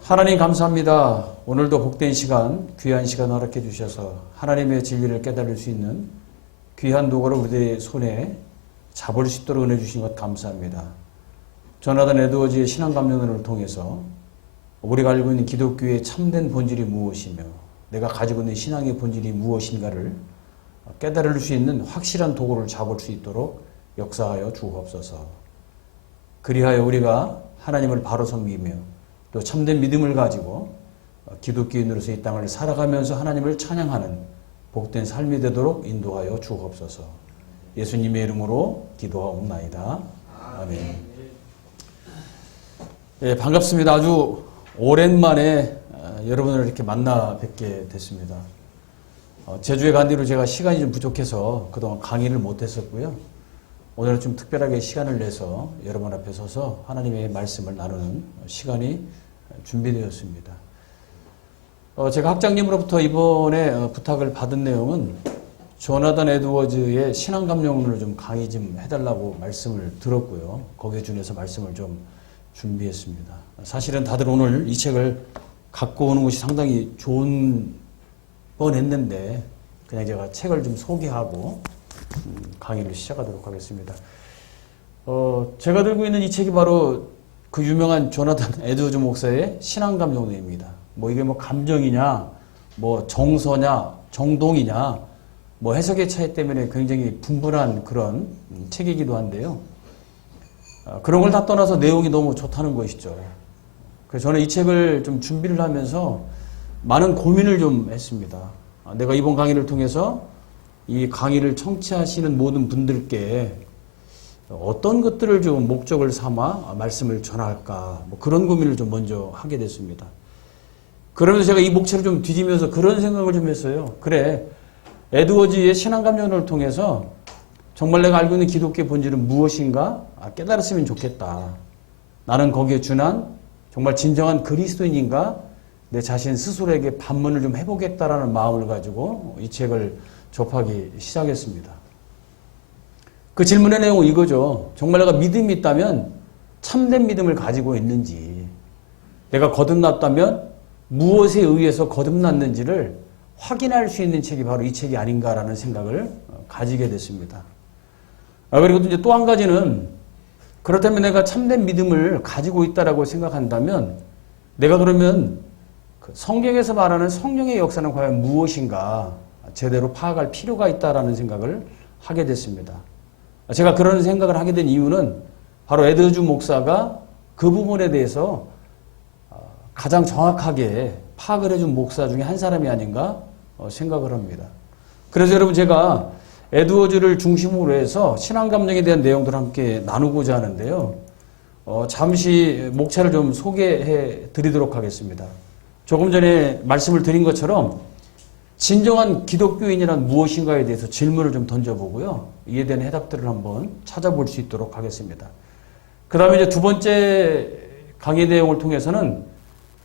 하나님 감사합니다. 오늘도 복된 시간, 귀한 시간 허락해 주셔서 하나님의 진리를 깨달을 수 있는 귀한 도구를 우리의 손에 잡을 수 있도록 은혜 주신 것 감사합니다. 조나단 에드워즈의 신앙감령을 통해서 우리가 알고 있는 기독교의 참된 본질이 무엇이며 내가 가지고 있는 신앙의 본질이 무엇인가를 깨달을 수 있는 확실한 도구를 잡을 수 있도록 역사하여 주옵소서. 그리하여 우리가 하나님을 바로 섬기며 또 참된 믿음을 가지고 기독교인으로서 이 땅을 살아가면서 하나님을 찬양하는 복된 삶이 되도록 인도하여 주옵소서. 예수님의 이름으로 기도하옵나이다. 아멘. 예, 반갑습니다. 아주 오랜만에 여러분을 이렇게 만나 뵙게 됐습니다. 제주에 간 뒤로 제가 시간이 좀 부족해서 그동안 강의를 못했었고요. 오늘은 좀 특별하게 시간을 내서 여러분 앞에 서서 하나님의 말씀을 나누는 시간이 준비되었습니다. 제가 학장님으로부터 이번에 부탁을 받은 내용은 조나단 에드워즈의 신앙감령론을 좀 강의 좀 해달라고 말씀을 들었고요. 거기에 준해서 말씀을 좀 준비했습니다. 사실은 다들 오늘 이 책을 갖고 오는 것이 상당히 좋은 뻔했는데 그냥 제가 책을 좀 소개하고 강의를 시작하도록 하겠습니다. 제가 들고 있는 이 책이 바로 그 유명한 조나단 에드워즈 목사의 신앙감령론입니다. 뭐 이게 뭐 감정이냐, 뭐 정서냐, 정동이냐, 뭐 해석의 차이 때문에 굉장히 분분한 그런 책이기도 한데요. 그런 걸 다 떠나서 내용이 너무 좋다는 것이죠. 그래서 저는 이 책을 좀 준비를 하면서 많은 고민을 좀 했습니다. 내가 이번 강의를 통해서 이 강의를 청취하시는 모든 분들께 어떤 것들을 좀 목적을 삼아 말씀을 전할까, 뭐 그런 고민을 좀 먼저 하게 됐습니다. 그러면서 제가 이 목차를 좀 뒤지면서 그런 생각을 좀 했어요. 그래, 에드워즈의 신앙감령론을 통해서 정말 내가 알고 있는 기독교의 본질은 무엇인가 깨달았으면 좋겠다. 나는 거기에 준한 정말 진정한 그리스도인인가 내 자신 스스로에게 반문을 좀 해보겠다라는 마음을 가지고 이 책을 접하기 시작했습니다. 그 질문의 내용은 이거죠. 정말 내가 믿음이 있다면 참된 믿음을 가지고 있는지, 내가 거듭났다면 무엇에 의해서 거듭났는지를 확인할 수 있는 책이 바로 이 책이 아닌가라는 생각을 가지게 됐습니다. 그리고 이제 또 한 가지는 그렇다면 내가 참된 믿음을 가지고 있다라고 생각한다면 내가 그러면 성경에서 말하는 성령의 역사는 과연 무엇인가 제대로 파악할 필요가 있다라는 생각을 하게 됐습니다. 제가 그런 생각을 하게 된 이유는 바로 에드워즈 목사가 그 부분에 대해서 가장 정확하게 파악을 해준 목사 중에 한 사람이 아닌가 생각을 합니다. 그래서 여러분 제가 에드워즈를 중심으로 해서 신앙감령에 대한 내용들을 함께 나누고자 하는데요. 잠시 목차를 좀 소개해 드리도록 하겠습니다. 조금 전에 말씀을 드린 것처럼 진정한 기독교인이란 무엇인가에 대해서 질문을 좀 던져보고요. 이에 대한 해답들을 한번 찾아볼 수 있도록 하겠습니다. 그 다음에 이제 두 번째 강의 내용을 통해서는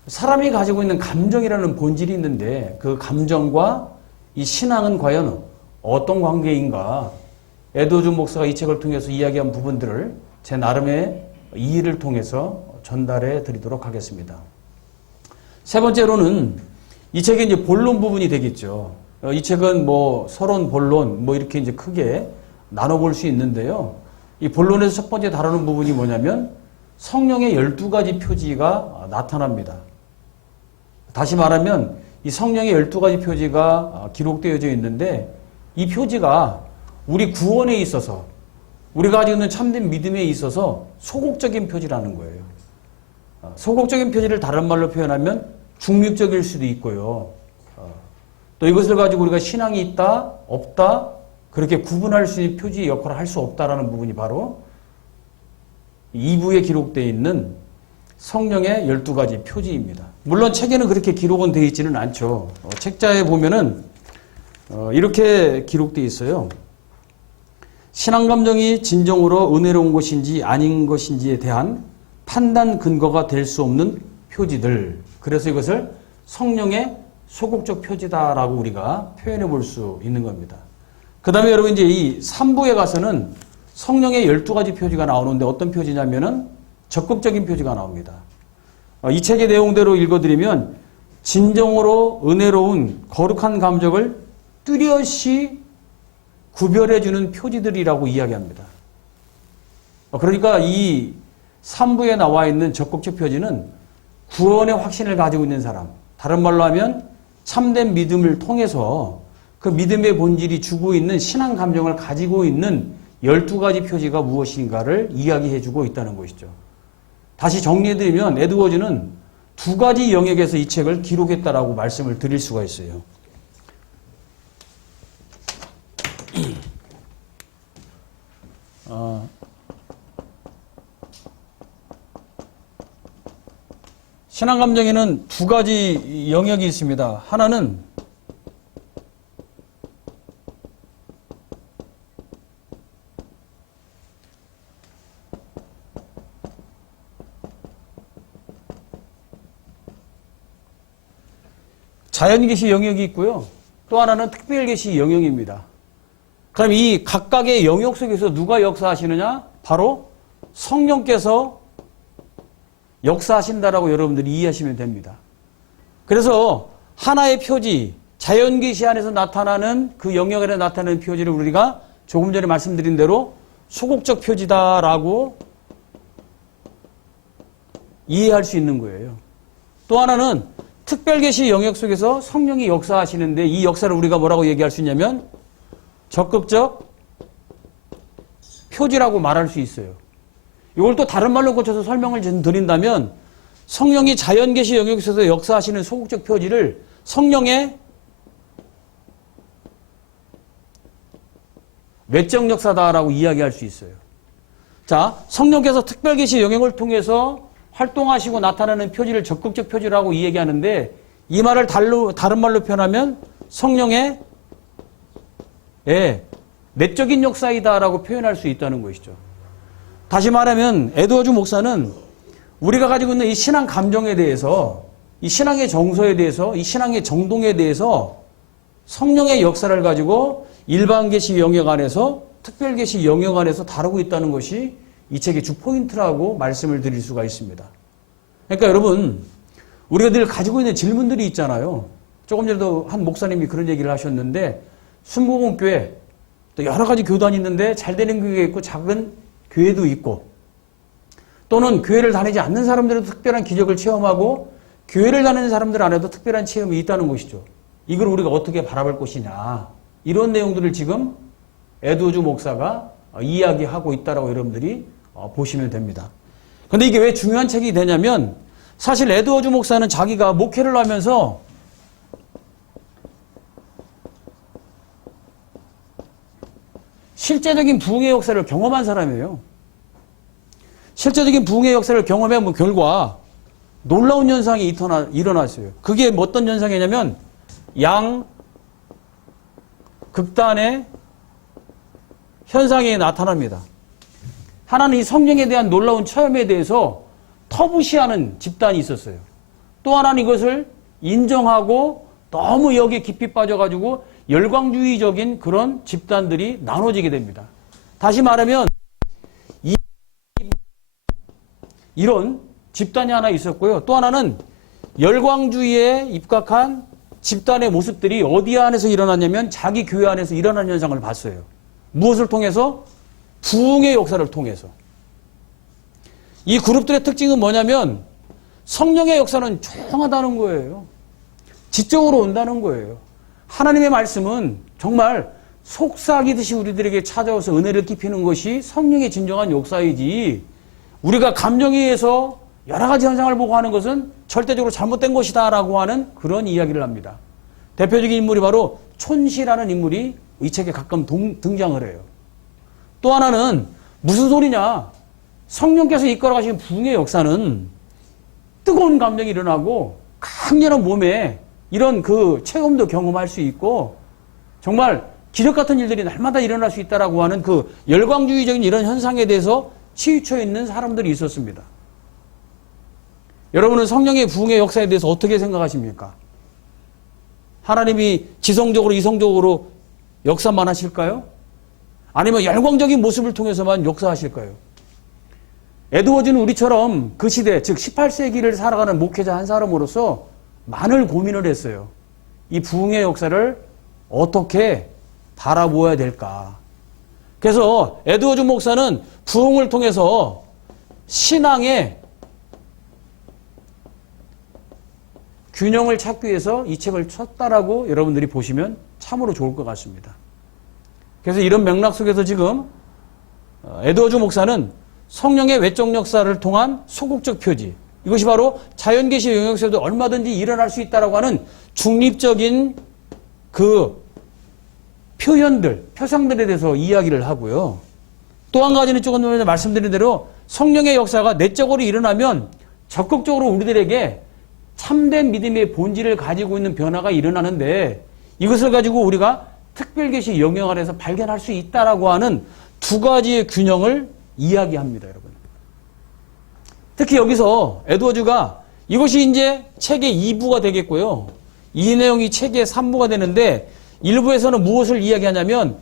사람이 가지고 있는 감정이라는 본질이 있는데 그 감정과 이 신앙은 과연 어떤 관계인가, 에드워즈 목사가 이 책을 통해서 이야기한 부분들을 제 나름의 이해를 통해서 전달해 드리도록 하겠습니다. 세 번째로는 이 책의 이제 본론 부분이 되겠죠. 이 책은 뭐 서론, 본론, 뭐 이렇게 이제 크게 나눠볼 수 있는데요. 이 본론에서 첫 번째 다루는 부분이 뭐냐면 성령의 12가지 표지가 나타납니다. 다시 말하면 이 성령의 12가지 표지가 기록되어져 있는데 이 표지가 우리 구원에 있어서 우리가 가지고 있는 참된 믿음에 있어서 소극적인 표지라는 거예요. 소극적인 표지를 다른 말로 표현하면 중립적일 수도 있고요. 또 이것을 가지고 우리가 신앙이 있다, 없다, 그렇게 구분할 수 있는 표지의 역할을 할 수 없다라는 부분이 바로 2부에 기록되어 있는 성령의 12가지 표지입니다. 물론 책에는 그렇게 기록은 되어 있지는 않죠. 책자에 보면은 이렇게 기록되어 있어요. 신앙감정이 진정으로 은혜로운 것인지 아닌 것인지에 대한 판단 근거가 될 수 없는 표지들. 그래서 이것을 성령의 소극적 표지다라고 우리가 표현해 볼 수 있는 겁니다. 그 다음에 여러분 이제 이 3부에 가서는 성령의 12가지 표지가 나오는데 어떤 표지냐면은 적극적인 표지가 나옵니다. 이 책의 내용대로 읽어드리면 진정으로 은혜로운 거룩한 감정을 뚜렷이 구별해주는 표지들이라고 이야기합니다. 그러니까 이 3부에 나와 있는 적극적 표지는 구원의 확신을 가지고 있는 사람, 다른 말로 하면 참된 믿음을 통해서 그 믿음의 본질이 주고 있는 신앙 감정을 가지고 있는 12가지 표지가 무엇인가를 이야기해주고 있다는 것이죠. 다시 정리해드리면 에드워즈는 2가지 영역에서 이 책을 기록했다라고 말씀을 드릴 수가 있어요. 신앙 감정에는 2가지 영역이 있습니다. 하나는 자연계시 영역이 있고요. 또 하나는 특별계시 영역입니다. 그럼 이 각각의 영역 속에서 누가 역사하시느냐? 바로 성령께서 역사하신다라고 여러분들이 이해하시면 됩니다. 그래서 하나의 표지, 자연계시 안에서 나타나는 그 영역 안에 나타나는 표지를 우리가 조금 전에 말씀드린 대로 소극적 표지다라고 이해할 수 있는 거예요. 또 하나는 특별계시 영역 속에서 성령이 역사하시는데 이 역사를 우리가 뭐라고 얘기할 수 있냐면 적극적 표지라고 말할 수 있어요. 이걸 또 다른 말로 고쳐서 설명을 드린다면 성령이 자연계시 영역에서 역사하시는 소극적 표지를 성령의 외적 역사다라고 이야기할 수 있어요. 자, 성령께서 특별계시 영역을 통해서 활동하시고 나타나는 표지를 적극적 표지라고 이야기하는데 이 말을 다른 말로 표현하면 성령의 내적인 역사이다라고 표현할 수 있다는 것이죠. 다시 말하면 에드워즈 목사는 우리가 가지고 있는 이 신앙 감정에 대해서, 이 신앙의 정서에 대해서, 이 신앙의 정동에 대해서 성령의 역사를 가지고 일반 계시 영역 안에서 특별 계시 영역 안에서 다루고 있다는 것이 이 책의 주 포인트라고 말씀을 드릴 수가 있습니다. 그러니까 여러분, 우리가 늘 가지고 있는 질문들이 있잖아요. 조금 전에도 한 목사님이 그런 얘기를 하셨는데 순복음교회 또 여러 가지 교단이 있는데 잘 되는 교회가 있고 작은 교회도 있고 또는 교회를 다니지 않는 사람들은 특별한 기적을 체험하고 교회를 다니는 사람들 안에도 특별한 체험이 있다는 것이죠. 이걸 우리가 어떻게 바라볼 것이냐 이런 내용들을 지금 에드워즈 목사가 이야기하고 있다라고 여러분들이 보시면 됩니다. 그런데 이게 왜 중요한 책이 되냐면 사실 에드워즈 목사는 자기가 목회를 하면서 실제적인 부흥의 역사를 경험한 사람이에요. 실제적인 부흥의 역사를 경험해본 결과 놀라운 현상이 일어났어요. 그게 어떤 현상이냐면 양 극단의 현상이 나타납니다. 하나는 이 성령에 대한 놀라운 체험에 대해서 터부시하는 집단이 있었어요. 또 하나는 이것을 인정하고 너무 여기에 깊이 빠져가지고 열광주의적인 그런 집단들이 나눠지게 됩니다. 다시 말하면 이런 집단이 하나 있었고요. 또 하나는 열광주의에 입각한 집단의 모습들이 어디 안에서 일어났냐면 자기 교회 안에서 일어난 현상을 봤어요. 무엇을 통해서? 부흥의 역사를 통해서. 이 그룹들의 특징은 뭐냐면 성령의 역사는 조용하다는 거예요. 지적으로 온다는 거예요. 하나님의 말씀은 정말 속삭이듯이 우리들에게 찾아와서 은혜를 깊이는 것이 성령의 진정한 역사이지 우리가 감정에 의해서 여러 가지 현상을 보고 하는 것은 절대적으로 잘못된 것이다 라고 하는 그런 이야기를 합니다. 대표적인 인물이 바로 촌시라는 인물이 이 책에 가끔 등장을 해요. 또 하나는 무슨 소리냐? 성령께서 이끌어 가시는 부흥의 역사는 뜨거운 감정이 일어나고 강렬한 몸에 이런 그 체험도 경험할 수 있고 정말 기적 같은 일들이 날마다 일어날 수 있다라고 하는 그 열광주의적인 이런 현상에 대해서 치우쳐 있는 사람들이 있었습니다. 여러분은 성령의 부흥의 역사에 대해서 어떻게 생각하십니까? 하나님이 지성적으로 이성적으로 역사만 하실까요? 아니면 열광적인 모습을 통해서만 역사하실까요? 에드워즈는 우리처럼 그 시대, 즉 18세기를 살아가는 목회자 한 사람으로서 많은 고민을 했어요. 이 부흥의 역사를 어떻게 바라보아야 될까. 그래서 에드워즈 목사는 부흥을 통해서 신앙의 균형을 찾기 위해서 이 책을 썼다라고 여러분들이 보시면 참으로 좋을 것 같습니다. 그래서 이런 맥락 속에서 지금 에드워즈 목사는 성령의 외적 역사를 통한 소극적 표지, 이것이 바로 자연계시 영역에서도 얼마든지 일어날 수 있다라고 하는 중립적인 그 표현들, 표상들에 대해서 이야기를 하고요. 또 한 가지는 조금 전에 말씀드린 대로 성령의 역사가 내적으로 일어나면 적극적으로 우리들에게 참된 믿음의 본질을 가지고 있는 변화가 일어나는데, 이것을 가지고 우리가 특별계시 영역 안에서 발견할 수 있다라고 하는 두 가지의 균형을 이야기합니다, 여러분. 특히 여기서 에드워즈가 이것이 이제 책의 2부가 되겠고요. 이 내용이 책의 3부가 되는데 1부에서는 무엇을 이야기하냐면,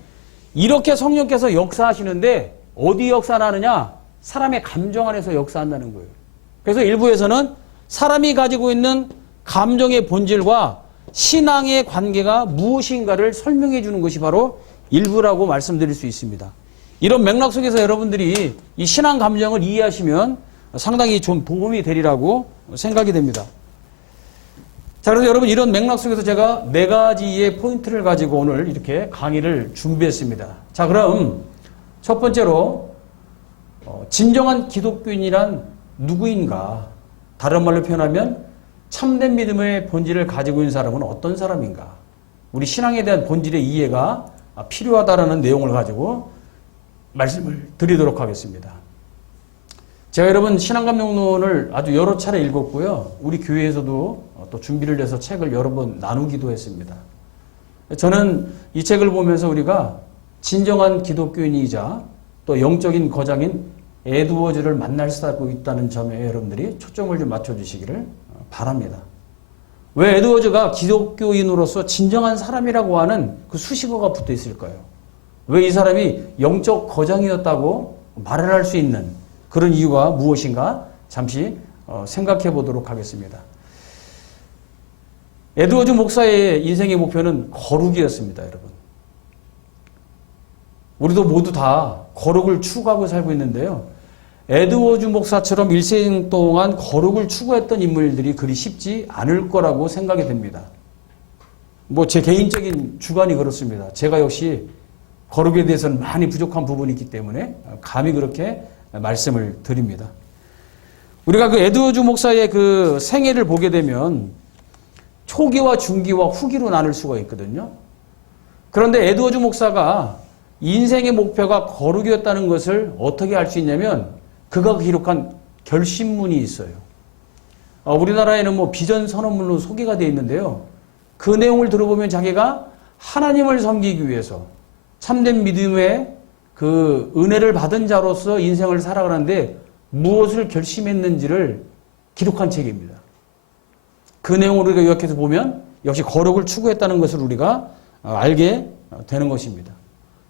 이렇게 성령께서 역사하시는데 어디 역사하느냐? 사람의 감정 안에서 역사한다는 거예요. 그래서 1부에서는 사람이 가지고 있는 감정의 본질과 신앙의 관계가 무엇인가를 설명해 주는 것이 바로 1부라고 말씀드릴 수 있습니다. 이런 맥락 속에서 여러분들이 이 신앙 감정을 이해하시면 상당히 좀 도움이 되리라고 생각이 됩니다. 자, 그래서 여러분 이런 맥락 속에서 제가 4가지의 포인트를 가지고 오늘 이렇게 강의를 준비했습니다. 자, 그럼 첫 번째로 진정한 기독교인이란 누구인가? 다른 말로 표현하면 참된 믿음의 본질을 가지고 있는 사람은 어떤 사람인가? 우리 신앙에 대한 본질의 이해가 필요하다라는 내용을 가지고 말씀을 드리도록 하겠습니다. 제가 여러분 신앙감정론을 아주 여러 차례 읽었고요. 우리 교회에서도 또 준비를 해서 책을 여러 번 나누기도 했습니다. 저는 이 책을 보면서 우리가 진정한 기독교인이자 또 영적인 거장인 에드워즈를 만날 수 있다는 점에 여러분들이 초점을 좀 맞춰주시기를 바랍니다. 왜 에드워즈가 기독교인으로서 진정한 사람이라고 하는 그 수식어가 붙어 있을까요? 왜 이 사람이 영적 거장이었다고 말을 할 수 있는 그런 이유가 무엇인가 잠시 생각해 보도록 하겠습니다. 에드워즈 목사의 인생의 목표는 거룩이었습니다, 여러분. 우리도 모두 다 거룩을 추구하고 살고 있는데요. 에드워즈 목사처럼 일생 동안 거룩을 추구했던 인물들이 그리 쉽지 않을 거라고 생각이 됩니다. 뭐 제 개인적인 주관이 그렇습니다. 제가 역시 거룩에 대해서는 많이 부족한 부분이 있기 때문에 감히 그렇게 말씀을 드립니다. 우리가 그 에드워즈 목사의 그 생애를 보게 되면 초기와 중기와 후기로 나눌 수가 있거든요. 그런데 에드워즈 목사가 인생의 목표가 거룩이었다는 것을 어떻게 알 수 있냐면 그가 기록한 결심문이 있어요. 우리나라에는 뭐 비전 선언문으로 소개가 되어 있는데요. 그 내용을 들어보면 자기가 하나님을 섬기기 위해서 참된 믿음의 그 은혜를 받은 자로서 인생을 살아가는데 무엇을 결심했는지를 기록한 책입니다. 그 내용을 우리가 요약해서 보면 역시 거룩을 추구했다는 것을 우리가 알게 되는 것입니다.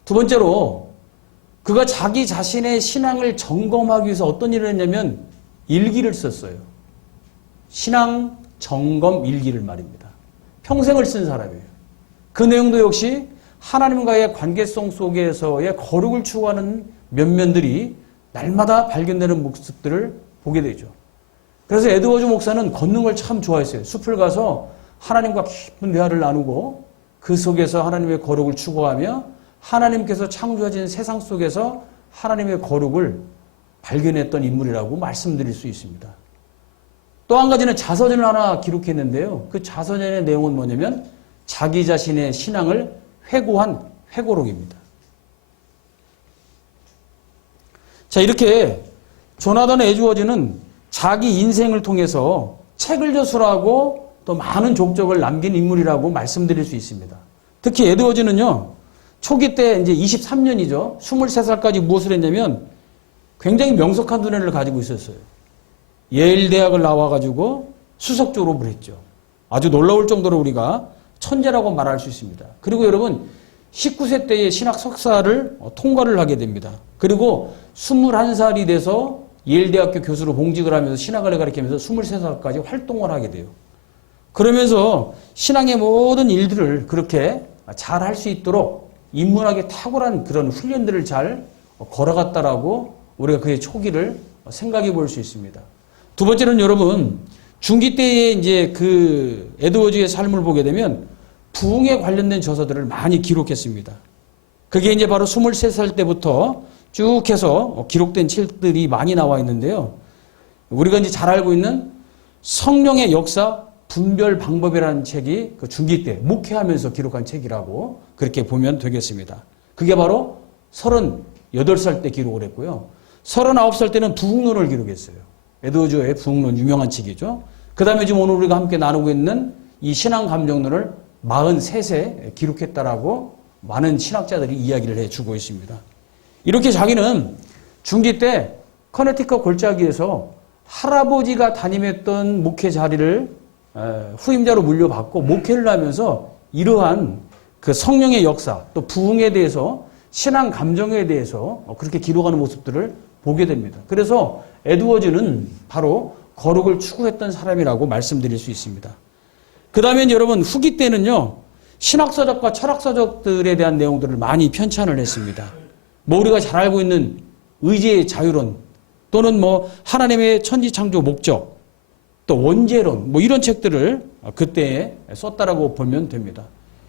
두 번째로 그가 자기 자신의 신앙을 점검하기 위해서 어떤 일을 했냐면 일기를 썼어요. 신앙 점검 일기를 말입니다. 평생을 쓴 사람이에요. 그 내용도 역시 하나님과의 관계성 속에서의 거룩을 추구하는 면면들이 날마다 발견되는 모습들을 보게 되죠. 그래서 에드워즈 목사는 걷는 걸 참 좋아했어요. 숲을 가서 하나님과 깊은 대화를 나누고 그 속에서 하나님의 거룩을 추구하며 하나님께서 창조하신 세상 속에서 하나님의 거룩을 발견했던 인물이라고 말씀드릴 수 있습니다. 또 한 가지는 자서전을 하나 기록했는데요. 그 자서전의 내용은 뭐냐면 자기 자신의 신앙을 회고한 회고록입니다. 자, 이렇게 조나단 에드워즈는 자기 인생을 통해서 책을 저술하고 또 많은 족적을 남긴 인물이라고 말씀드릴 수 있습니다. 특히 에드워즈는요, 초기 때 이제 23년이죠. 23살까지 무엇을 했냐면 굉장히 명석한 두뇌를 가지고 있었어요. 예일 대학을 나와가지고 수석 졸업을 했죠. 아주 놀라울 정도로 우리가 천재라고 말할 수 있습니다. 그리고 여러분 19세 때에 신학 석사를 통과를 하게 됩니다. 그리고 21살이 돼서 예일대학교 교수로 봉직을 하면서 신학을 가르치면서 23살까지 활동을 하게 돼요. 그러면서 신앙의 모든 일들을 그렇게 잘 할 수 있도록 인문학에 탁월한 그런 훈련들을 잘 걸어갔다라고 우리가 그의 초기를 생각해 볼 수 있습니다. 두 번째는 여러분, 중기 때에 이제 그 에드워즈의 삶을 보게 되면 부흥에 관련된 저서들을 많이 기록했습니다. 그게 이제 바로 23살 때부터 쭉 해서 기록된 책들이 많이 나와 있는데요. 우리가 이제 잘 알고 있는 성령의 역사 분별 방법이라는 책이 그 중기 때 목회하면서 기록한 책이라고 그렇게 보면 되겠습니다. 그게 바로 38살 때 기록을 했고요. 39살 때는 부흥론을 기록했어요. 에드워즈의 부흥론 유명한 책이죠. 그 다음에 지금 오늘 우리가 함께 나누고 있는 이 신앙 감정론을 43세 기록했다라고 많은 신학자들이 이야기를 해주고 있습니다. 이렇게 자기는 중기 때 커네티컷 골짜기에서 할아버지가 담임했던 목회 자리를 후임자로 물려받고 목회를 하면서 이러한 그 성령의 역사 또 부흥에 대해서 신앙 감정에 대해서 그렇게 기록하는 모습들을 보게 됩니다. 그래서 에드워즈는 바로 거룩을 추구했던 사람이라고 말씀드릴 수 있습니다. 그 다음에 여러분 후기 때는요, 신학서적과 철학서적들에 대한 내용들을 많이 편찬을 했습니다. 뭐 우리가 잘 알고 있는 의지의 자유론 또는 뭐 하나님의 천지창조 목적 또 원죄론 뭐 이런 책들을 그때 썼다라고 보면 됩니다.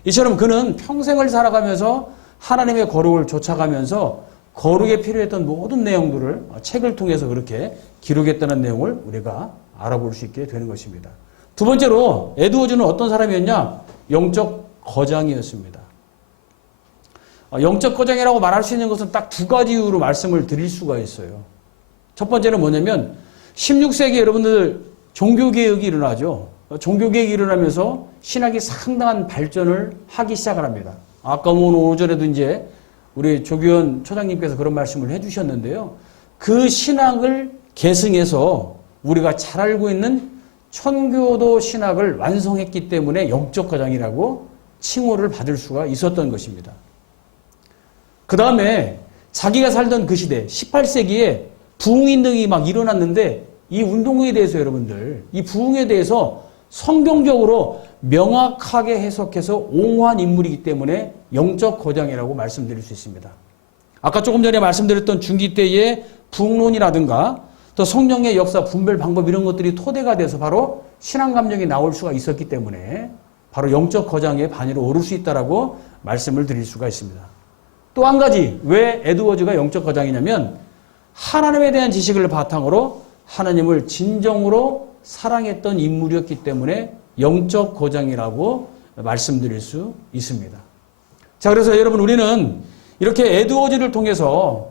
이처럼 그는 평생을 살아가면서 하나님의 거룩을 쫓아가면서 거룩에 필요했던 모든 내용들을 책을 통해서 그렇게 기록했다는 내용을 우리가 알아볼 수 있게 되는 것입니다. 두 번째로 에드워즈는 어떤 사람이었냐? 영적 거장이었습니다. 영적 거장이라고 말할 수 있는 것은 딱 두 가지 이유로 말씀을 드릴 수가 있어요. 첫 번째는 뭐냐면 16세기 여러분들 종교개혁이 일어나죠. 종교개혁이 일어나면서 신학이 상당한 발전을 하기 시작을 합니다. 아까 오늘 오전에도 이제 우리 조규현 초장님께서 그런 말씀을 해주셨는데요. 그 신학을 계승해서 우리가 잘 알고 있는 천교도 신학을 완성했기 때문에 영적 거장이라고 칭호를 받을 수가 있었던 것입니다. 그 다음에 자기가 살던 그 시대 18세기에 부흥운동이 막 일어났는데 이 운동에 대해서 여러분들 이 부흥에 대해서 성경적으로 명확하게 해석해서 옹호한 인물이기 때문에 영적 거장이라고 말씀드릴 수 있습니다. 아까 조금 전에 말씀드렸던 중기 때의 부흥론이라든가 또 성령의 역사 분별 방법 이런 것들이 토대가 돼서 바로 신앙 감정이 나올 수가 있었기 때문에 바로 영적 거장의 반열에 오를 수 있다라고 말씀을 드릴 수가 있습니다. 또 한 가지 왜 에드워즈가 영적 거장이냐면 하나님에 대한 지식을 바탕으로 하나님을 진정으로 사랑했던 인물이었기 때문에 영적 거장이라고 말씀드릴 수 있습니다. 자, 그래서 여러분 우리는 이렇게 에드워즈를 통해서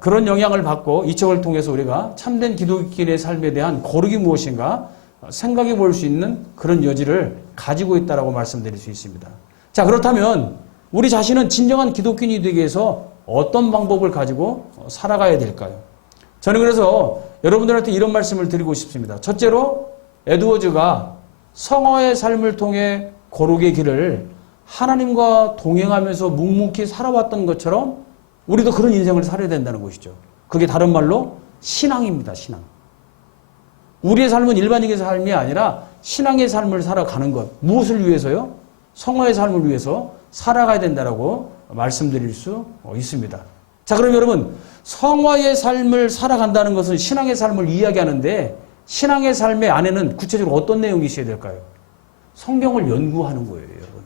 그런 영향을 받고 이 책을 통해서 우리가 참된 기독인의 삶에 대한 거룩이 무엇인가 생각해 볼 수 있는 그런 여지를 가지고 있다라고 말씀드릴 수 있습니다. 자, 그렇다면 우리 자신은 진정한 기독인이 되기 위해서 어떤 방법을 가지고 살아가야 될까요? 저는 그래서 여러분들한테 이런 말씀을 드리고 싶습니다. 첫째로 에드워즈가 성화의 삶을 통해 거룩의 길을 하나님과 동행하면서 묵묵히 살아왔던 것처럼 우리도 그런 인생을 살아야 된다는 것이죠. 그게 다른 말로 신앙입니다. 신앙. 우리의 삶은 일반적인 삶이 아니라 신앙의 삶을 살아가는 것. 무엇을 위해서요? 성화의 삶을 위해서 살아가야 된다고 말씀드릴 수 있습니다. 자, 그럼 여러분 성화의 삶을 살아간다는 것은 신앙의 삶을 이야기하는데 신앙의 삶의 안에는 구체적으로 어떤 내용이 있어야 될까요? 성경을 연구하는 거예요, 여러분.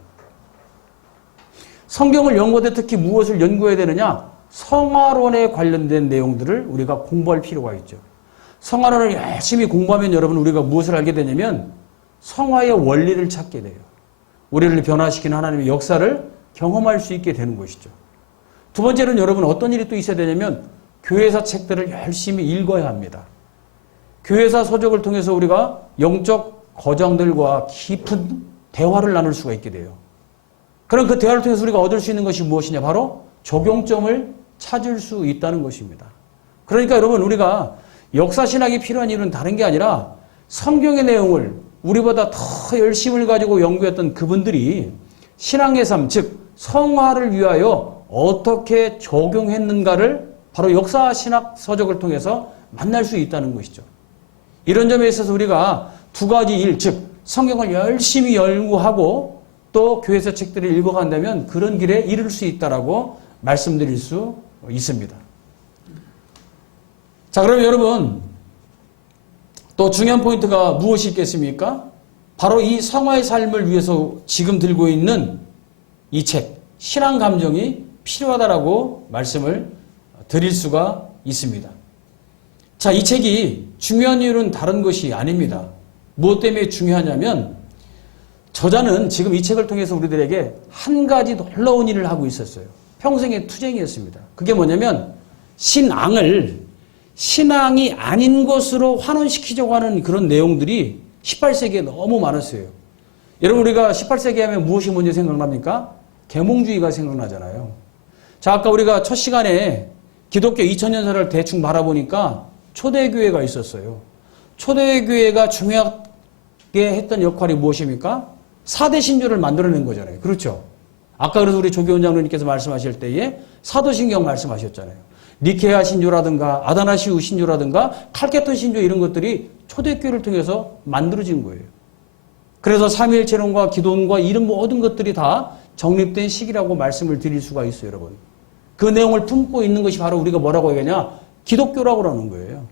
성경을 연구할 때 특히 무엇을 연구해야 되느냐? 성화론에 관련된 내용들을 우리가 공부할 필요가 있죠. 성화론을 열심히 공부하면 여러분 우리가 무엇을 알게 되냐면 성화의 원리를 찾게 돼요. 우리를 변화시키는 하나님의 역사를 경험할 수 있게 되는 것이죠. 두 번째는 여러분 어떤 일이 또 있어야 되냐면 교회사 책들을 열심히 읽어야 합니다. 교회사 서적을 통해서 우리가 영적 거장들과 깊은 대화를 나눌 수가 있게 돼요. 그럼 그 대화를 통해서 우리가 얻을 수 있는 것이 무엇이냐? 바로 적용점을 찾을 수 있다는 것입니다. 그러니까 여러분 우리가 역사신학이 필요한 이유는 다른 게 아니라 성경의 내용을 우리보다 더 열심을 가지고 연구했던 그분들이 신앙의 삶, 즉 성화를 위하여 어떻게 적용했는가를 바로 역사신학 서적을 통해서 만날 수 있다는 것이죠. 이런 점에 있어서 우리가 두 가지 일, 즉 성경을 열심히 연구하고 또 교회에서 책들을 읽어간다면 그런 길에 이룰 수 있다라고 말씀드릴 수 있습니다. 자, 그럼 여러분 또 중요한 포인트가 무엇이 있겠습니까? 바로 이 성화의 삶을 위해서 지금 들고 있는 이 책, 신앙 감정이 필요하다라고 말씀을 드릴 수가 있습니다. 자, 이 책이 중요한 이유는 다른 것이 아닙니다. 무엇 때문에 중요하냐면 저자는 지금 이 책을 통해서 우리들에게 한 가지 놀라운 일을 하고 있었어요. 평생의 투쟁이었습니다. 그게 뭐냐면 신앙이 아닌 것으로 환원시키려고 하는 그런 내용들이 18세기에 너무 많았어요. 여러분 우리가 18세기 하면 무엇이 먼저 생각납니까? 계몽주의가 생각나잖아요. 자, 아까 우리가 첫 시간에 기독교 2000년사를 대충 바라보니까 초대교회가 있었어요. 초대교회가 중요하게 했던 역할이 무엇입니까? 4대 신조를 만들어낸 거잖아요. 그렇죠? 아까 그래서 우리 조기원 장로님께서 말씀하실 때에 사도신경 말씀하셨잖아요. 니케아 신조라든가 아다나시우 신조라든가 칼케톤 신조 이런 것들이 초대교회를 통해서 만들어진 거예요. 그래서 삼위일체론과 기도론과 이런 모든 것들이 다 정립된 시기라고 말씀을 드릴 수가 있어요, 여러분. 그 내용을 품고 있는 것이 바로 우리가 뭐라고 얘기하냐? 기독교라고 하는 거예요.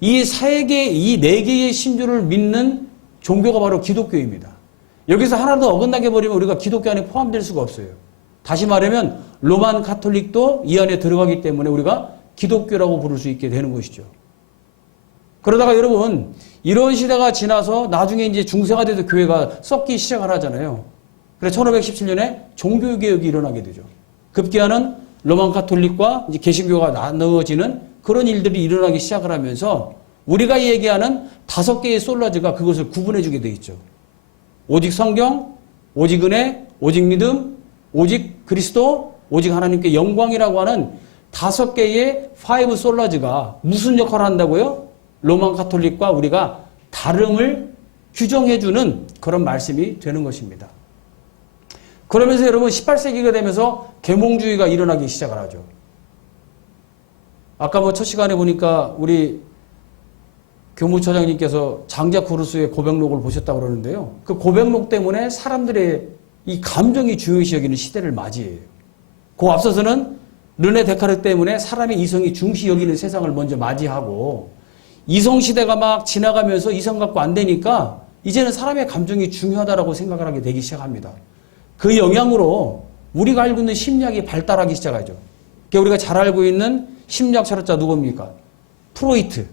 이 네 개의 신조를 믿는 종교가 바로 기독교입니다. 여기서 하나도 어긋나게 버리면 우리가 기독교 안에 포함될 수가 없어요. 다시 말하면 로만 카톨릭도 이 안에 들어가기 때문에 우리가 기독교라고 부를 수 있게 되는 것이죠. 그러다가 여러분 이런 시대가 지나서 나중에 이제 중세가 돼서 교회가 썩기 시작을 하잖아요. 그래서 1517년에 종교개혁이 일어나게 되죠. 급기야는 로만 카톨릭과 이제 개신교가 나누어지는 그런 일들이 일어나기 시작을 하면서 우리가 얘기하는 5개의 솔라즈가 그것을 구분해주게 돼 있죠. 오직 성경, 오직 은혜, 오직 믿음, 오직 그리스도, 오직 하나님께 영광이라고 하는 5개의 파이브 솔라즈가 무슨 역할을 한다고요? 로만 카톨릭과 우리가 다름을 규정해주는 그런 말씀이 되는 것입니다. 그러면서 여러분 18세기가 되면서 계몽주의가 일어나기 시작을 하죠. 아까 첫 시간에 보니까 우리 교무처장님께서 장작 구루스의 고백록을 보셨다고 그러는데요. 그 고백록 때문에 사람들의 이 감정이 중요시 여기는 시대를 맞이해요. 그 앞서서는 르네 데카르트 때문에 사람의 이성이 중시 여기는 세상을 먼저 맞이하고 이성 시대가 막 지나가면서 이성 갖고 안 되니까 이제는 사람의 감정이 중요하다라고 생각을 하게 되기 시작합니다. 그 영향으로 우리가 알고 있는 심리학이 발달하기 시작하죠. 우리가 잘 알고 있는 심리학 철학자 누굽니까? 프로이트.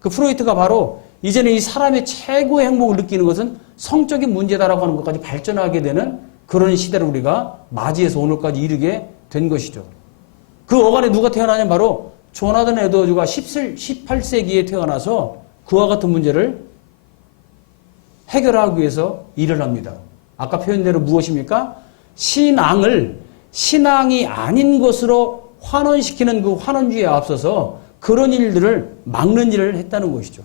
그 프로이트가 바로 이제는 이 사람의 최고의 행복을 느끼는 것은 성적인 문제다라고 하는 것까지 발전하게 되는 그런 시대를 우리가 맞이해서 오늘까지 이르게 된 것이죠. 그 어간에 누가 태어나냐면 바로 조나단 에드워즈가 18세기에 태어나서 그와 같은 문제를 해결하기 위해서 일을 합니다. 아까 표현대로 무엇입니까? 신앙이 아닌 것으로 환원시키는 그 환원주의에 앞서서 그런 일들을 막는 일을 했다는 것이죠.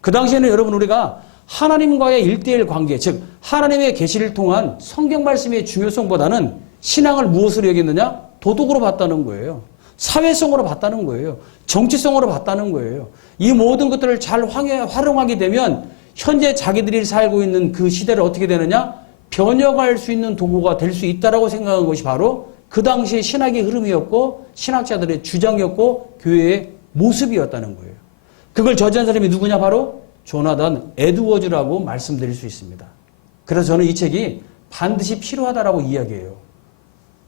그 당시에는 여러분 우리가 하나님과의 1:1 관계, 즉 하나님의 계시를 통한 성경 말씀의 중요성보다는 신앙을 무엇으로 여겼느냐? 도덕으로 봤다는 거예요. 사회성으로 봤다는 거예요. 정치성으로 봤다는 거예요. 이 모든 것들을 잘 활용하게 되면 현재 자기들이 살고 있는 그 시대를 어떻게 되느냐? 변혁할 수 있는 도구가 될 수 있다라고 생각한 것이 바로 그 당시의 신학의 흐름이었고 신학자들의 주장이었고 교회의 모습이었다는 거예요. 그걸 저지한 사람이 누구냐? 바로 조나단 에드워즈라고 말씀드릴 수 있습니다. 그래서 저는 이 책이 반드시 필요하다라고 이야기해요.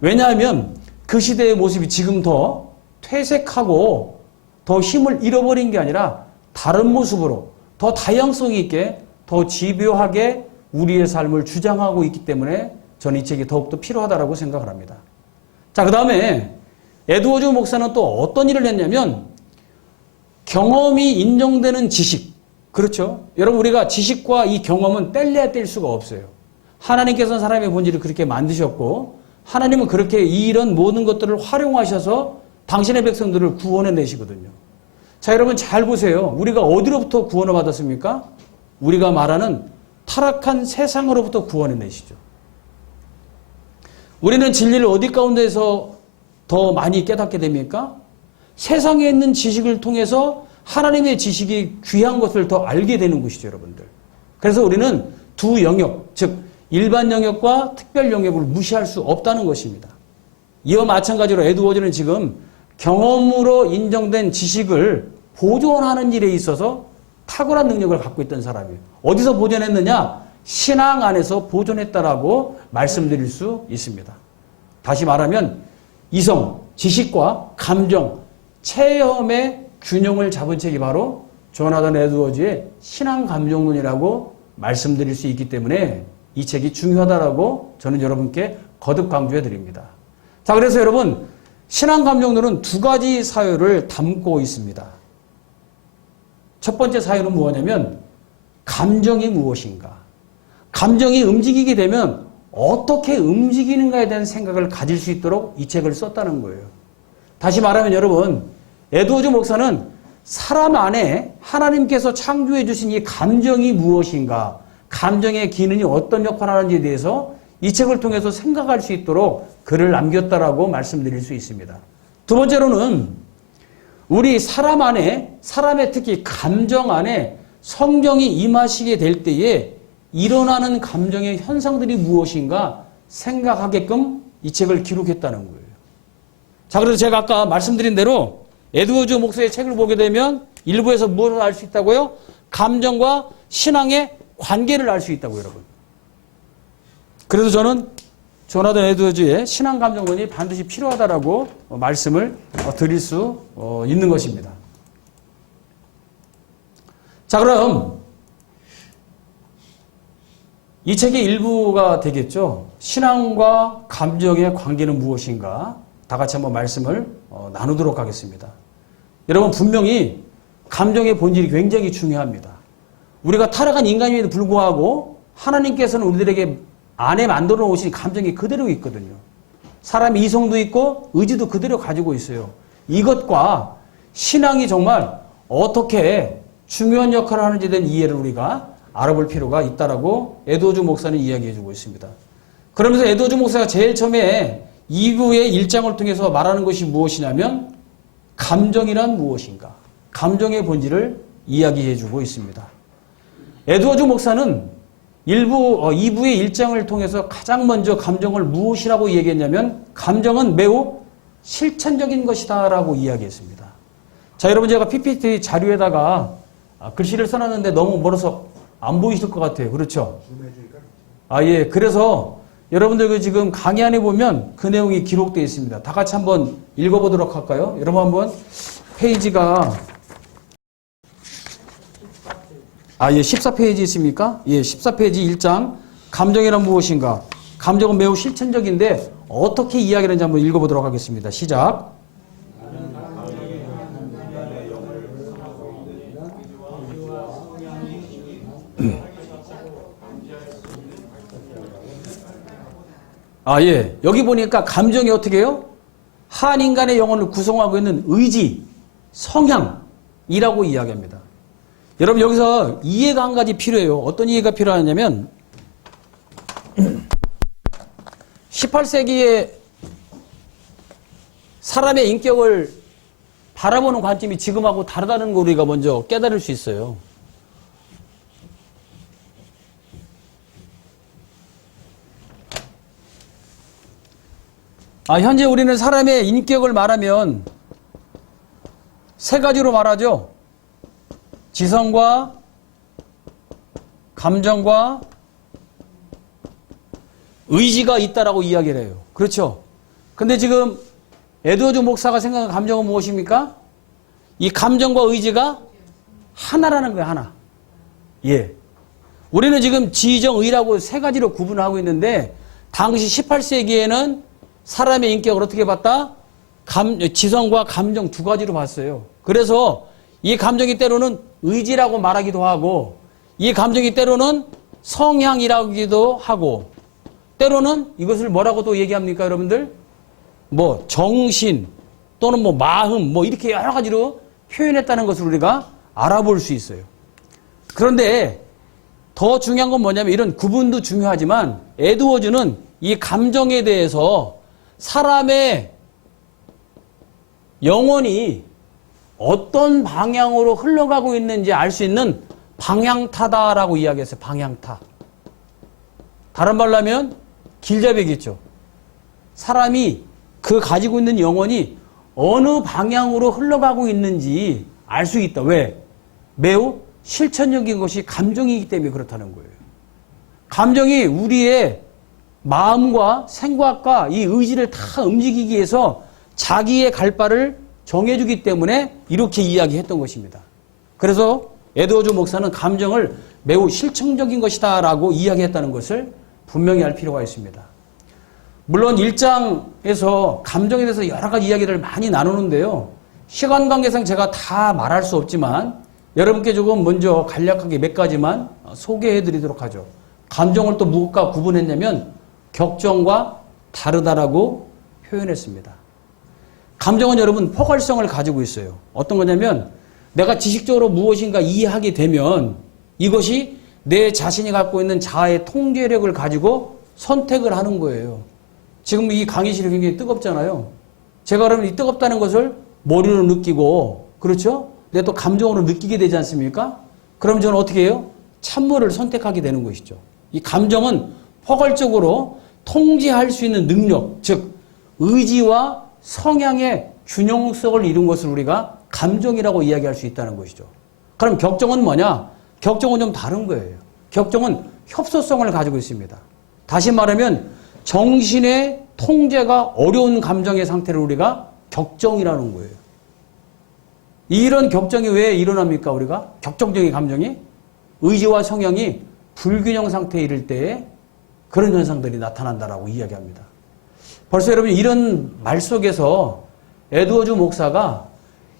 왜냐하면 그 시대의 모습이 지금 더 퇴색하고 더 힘을 잃어버린 게 아니라 다른 모습으로 더 다양성 있게 더 집요하게 우리의 삶을 주장하고 있기 때문에 저는 이 책이 더욱더 필요하다라고 생각을 합니다. 자, 그 다음에 에드워즈 목사는 또 어떤 일을 했냐면 경험이 인정되는 지식. 그렇죠? 여러분 우리가 지식과 이 경험은 뗄래야 뗄 수가 없어요. 하나님께서는 사람의 본질을 그렇게 만드셨고 하나님은 그렇게 이런 모든 것들을 활용하셔서 당신의 백성들을 구원해 내시거든요. 자, 여러분 잘 보세요. 우리가 어디로부터 구원을 받았습니까? 우리가 말하는 타락한 세상으로부터 구원해 내시죠. 우리는 진리를 어디 가운데서 더 많이 깨닫게 됩니까? 세상에 있는 지식을 통해서 하나님의 지식이 귀한 것을 더 알게 되는 것이죠, 여러분들. 그래서 우리는 두 영역, 즉 일반 영역과 특별 영역을 무시할 수 없다는 것입니다. 이와 마찬가지로 에드워즈는 지금 경험으로 인정된 지식을 보존하는 일에 있어서 탁월한 능력을 갖고 있던 사람이에요. 어디서 보존했느냐? 신앙 안에서 보존했다라고 말씀드릴 수 있습니다. 다시 말하면 이성, 지식과 감정, 체험의 균형을 잡은 책이 바로 조나단 에드워즈의 신앙 감정론이라고 말씀드릴 수 있기 때문에 이 책이 중요하다라고 저는 여러분께 거듭 강조해 드립니다. 자, 그래서 여러분, 신앙 감정론은 두 가지 사유를 담고 있습니다. 첫 번째 사유는 무엇이냐면 감정이 무엇인가? 감정이 움직이게 되면 어떻게 움직이는가에 대한 생각을 가질 수 있도록 이 책을 썼다는 거예요. 다시 말하면 여러분, 에드워즈 목사는 사람 안에 하나님께서 창조해 주신 이 감정이 무엇인가, 감정의 기능이 어떤 역할을 하는지에 대해서 이 책을 통해서 생각할 수 있도록 글을 남겼다라고 말씀드릴 수 있습니다. 두 번째로는 우리 사람 안에, 사람의 특히 감정 안에 성령이 임하시게 될 때에 일어나는 감정의 현상들이 무엇인가 생각하게끔 이 책을 기록했다는 거예요. 자, 그래서 제가 아까 말씀드린 대로 에드워즈 목사의 책을 보게 되면 일부에서 무엇을 알 수 있다고요? 감정과 신앙의 관계를 알 수 있다고요, 여러분. 그래서 저는 조나단 에드워즈의 신앙 감정론이 반드시 필요하다라고 말씀을 드릴 수 있는 것입니다. 자, 그럼 이 책의 일부가 되겠죠. 신앙과 감정의 관계는 무엇인가? 다 같이 한번 말씀을 나누도록 하겠습니다. 여러분, 분명히 감정의 본질이 굉장히 중요합니다. 우리가 타락한 인간임에도 불구하고 하나님께서는 우리들에게 안에 만들어 놓으신 감정이 그대로 있거든요. 사람의 이성도 있고 의지도 그대로 가지고 있어요. 이것과 신앙이 정말 어떻게 중요한 역할을 하는지에 대한 이해를 우리가 알아볼 필요가 있다라고 에드워즈 목사는 이야기해주고 있습니다. 그러면서 에드워즈 목사가 제일 처음에 2부의 1장을 통해서 말하는 것이 무엇이냐면 감정이란 무엇인가? 감정의 본질을 이야기해주고 있습니다. 에드워즈 목사는 2부의 1장을 통해서 가장 먼저 감정을 무엇이라고 얘기했냐면 감정은 매우 실천적인 것이다 라고 이야기했습니다. 자, 여러분, 제가 PPT 자료에다가 글씨를 써놨는데 너무 멀어서 안 보이실 것 같아요. 그렇죠? 예. 그래서 여러분들 지금 강의 안에 보면 그 내용이 기록되어 있습니다. 다 같이 한번 읽어보도록 할까요? 여러분 한번 페이지가 14페이지 있습니까? 14페이지 1장 감정이란 무엇인가? 감정은 매우 실천적인데 어떻게 이야기하는지 한번 읽어보도록 하겠습니다. 시작. 여기 보니까 감정이 어떻게 해요? 한 인간의 영혼을 구성하고 있는 의지, 성향이라고 이야기합니다. 여러분, 여기서 이해가 한 가지 필요해요. 어떤 이해가 필요하냐면 18세기에 사람의 인격을 바라보는 관점이 지금하고 다르다는 걸 우리가 먼저 깨달을 수 있어요. 현재 우리는 사람의 인격을 말하면 세 가지로 말하죠. 지성과 감정과 의지가 있다라고 이야기를 해요. 그렇죠? 근데 지금 에드워즈 목사가 생각하는 감정은 무엇입니까? 이 감정과 의지가 하나라는 거예요, 하나. 우리는 지금 지정의라고 세 가지로 구분하고 있는데 당시 18세기에는 사람의 인격을 어떻게 봤다? 지성과 감정 두 가지로 봤어요. 그래서 이 감정이 때로는 의지라고 말하기도 하고 이 감정이 때로는 성향이라기도 하고 때로는 이것을 뭐라고도 얘기합니까, 여러분들? 정신 또는 마음 이렇게 여러 가지로 표현했다는 것을 우리가 알아볼 수 있어요. 그런데 더 중요한 건 뭐냐면 이런 구분도 중요하지만 에드워즈는 이 감정에 대해서 사람의 영혼이 어떤 방향으로 흘러가고 있는지 알 수 있는 방향타다라고 이야기했어요. 방향타. 다른 말로 하면 길잡이겠죠. 사람이 그 가지고 있는 영혼이 어느 방향으로 흘러가고 있는지 알 수 있다. 왜? 매우 실천적인 것이 감정이기 때문에 그렇다는 거예요. 감정이 우리의 마음과 생각과 이 의지를 다 움직이기 위해서 자기의 갈 바를 정해주기 때문에 이렇게 이야기했던 것입니다. 그래서 에드워즈 목사는 감정을 매우 실천적인 것이다라고 이야기했다는 것을 분명히 알 필요가 있습니다. 물론 1장에서 감정에 대해서 여러 가지 이야기를 많이 나누는데요. 시간 관계상 제가 다 말할 수 없지만 여러분께 조금 먼저 간략하게 몇 가지만 소개해 드리도록 하죠. 감정을 또 무엇과 구분했냐면 격정과 다르다라고 표현했습니다. 감정은 여러분 포괄성을 가지고 있어요. 어떤 거냐면 내가 지식적으로 무엇인가 이해하게 되면 이것이 내 자신이 갖고 있는 자아의 통제력을 가지고 선택을 하는 거예요. 지금 이 강의실이 굉장히 뜨겁잖아요. 제가 그러면 이 뜨겁다는 것을 머리로 느끼고, 그렇죠? 근데 또 감정으로 느끼게 되지 않습니까? 그럼 저는 어떻게 해요? 찬물을 선택하게 되는 것이죠. 이 감정은 포괄적으로 통제할 수 있는 능력, 즉 의지와 성향의 균형성을 이룬 것을 우리가 감정이라고 이야기할 수 있다는 것이죠. 그럼 격정은 뭐냐? 격정은 좀 다른 거예요. 격정은 협소성을 가지고 있습니다. 다시 말하면 정신의 통제가 어려운 감정의 상태를 우리가 격정이라는 거예요. 이런 격정이 왜 일어납니까? 우리가 격정적인 감정이 의지와 성향이 불균형 상태에 이를 때에 그런 현상들이 나타난다라고 이야기합니다. 벌써 여러분 이런 말 속에서 에드워즈 목사가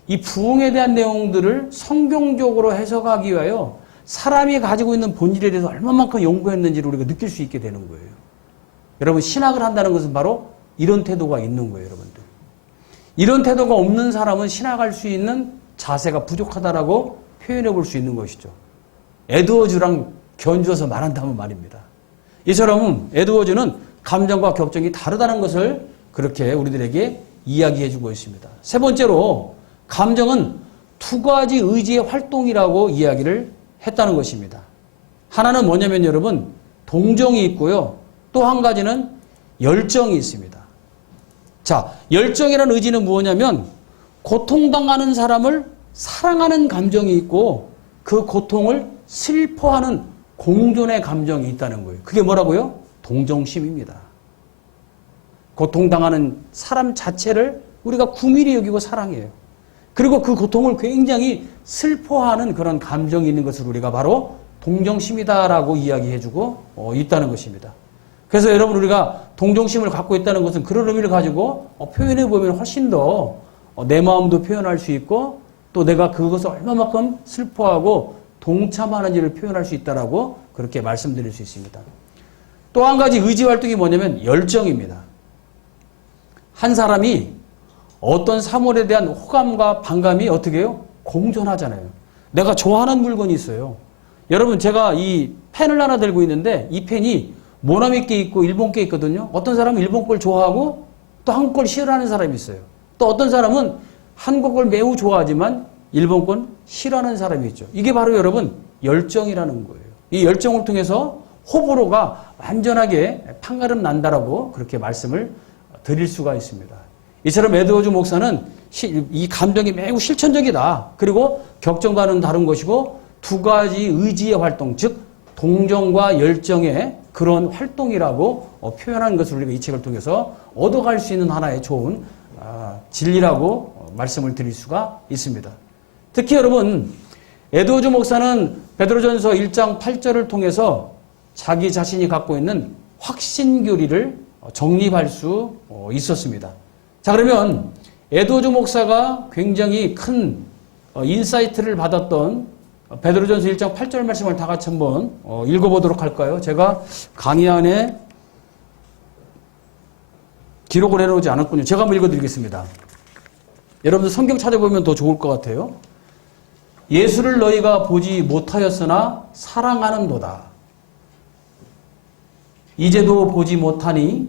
이 부흥에 대한 내용들을 성경적으로 해석하기 위하여 사람이 가지고 있는 본질에 대해서 얼마만큼 연구했는지를 우리가 느낄 수 있게 되는 거예요. 여러분 신학을 한다는 것은 바로 이런 태도가 있는 거예요. 여러분들. 이런 태도가 없는 사람은 신학할 수 있는 자세가 부족하다라고 표현해 볼 수 있는 것이죠. 에드워즈랑 견주어서 말한다면 말입니다. 이처럼 에드워즈는 감정과 격정이 다르다는 것을 그렇게 우리들에게 이야기해 주고 있습니다. 세 번째로 감정은 두 가지 의지의 활동이라고 이야기를 했다는 것입니다. 하나는 뭐냐면 여러분 동정이 있고요. 또 한 가지는 열정이 있습니다. 자, 열정이라는 의지는 뭐냐면 고통당하는 사람을 사랑하는 감정이 있고 그 고통을 슬퍼하는 공존의 감정이 있다는 거예요. 그게 뭐라고요? 동정심입니다. 고통당하는 사람 자체를 우리가 구밀히 여기고 사랑해요. 그리고 그 고통을 굉장히 슬퍼하는 그런 감정이 있는 것을 우리가 바로 동정심이다라고 이야기해주고 있다는 것입니다. 그래서 여러분 우리가 동정심을 갖고 있다는 것은 그런 의미를 가지고 표현해보면 훨씬 더 내 마음도 표현할 수 있고 또 내가 그것을 얼마만큼 슬퍼하고 동참하는지를 표현할 수 있다라고 그렇게 말씀드릴 수 있습니다. 또 한 가지 의지 활동이 뭐냐면 열정입니다. 한 사람이 어떤 사물에 대한 호감과 반감이 어떻게 해요? 공존하잖아요. 내가 좋아하는 물건이 있어요. 여러분 제가 이 펜을 하나 들고 있는데 이 펜이 모나미 게 있고 일본 게 있거든요. 어떤 사람은 일본 걸 좋아하고 또 한국 걸 싫어하는 사람이 있어요. 또 어떤 사람은 한국 걸 매우 좋아하지만 일본 건 싫어하는 사람이 있죠. 이게 바로 여러분 열정이라는 거예요. 이 열정을 통해서 호불호가 완전하게 판가름 난다라고 그렇게 말씀을 드릴 수가 있습니다. 이처럼 에드워즈 목사는 이 감정이 매우 실천적이다. 그리고 격정과는 다른 것이고 두 가지 의지의 활동, 즉 동정과 열정의 그런 활동이라고 표현한 것을 우리가 이 책을 통해서 얻어갈 수 있는 하나의 좋은 진리라고 말씀을 드릴 수가 있습니다. 특히 여러분 에드워즈 목사는 베드로전서 1장 8절을 통해서 자기 자신이 갖고 있는 확신교리를 정립할 수 있었습니다. 자, 그러면 에드워즈 목사가 굉장히 큰 인사이트를 받았던 베드로전서 1장 8절 말씀을 다 같이 한번 읽어보도록 할까요? 제가 강의 안에 기록을 해놓지 않았군요. 제가 한번 읽어드리겠습니다. 여러분들 성경 찾아보면 더 좋을 것 같아요. 예수를 너희가 보지 못하였으나 사랑하는도다. 이제도 보지 못하니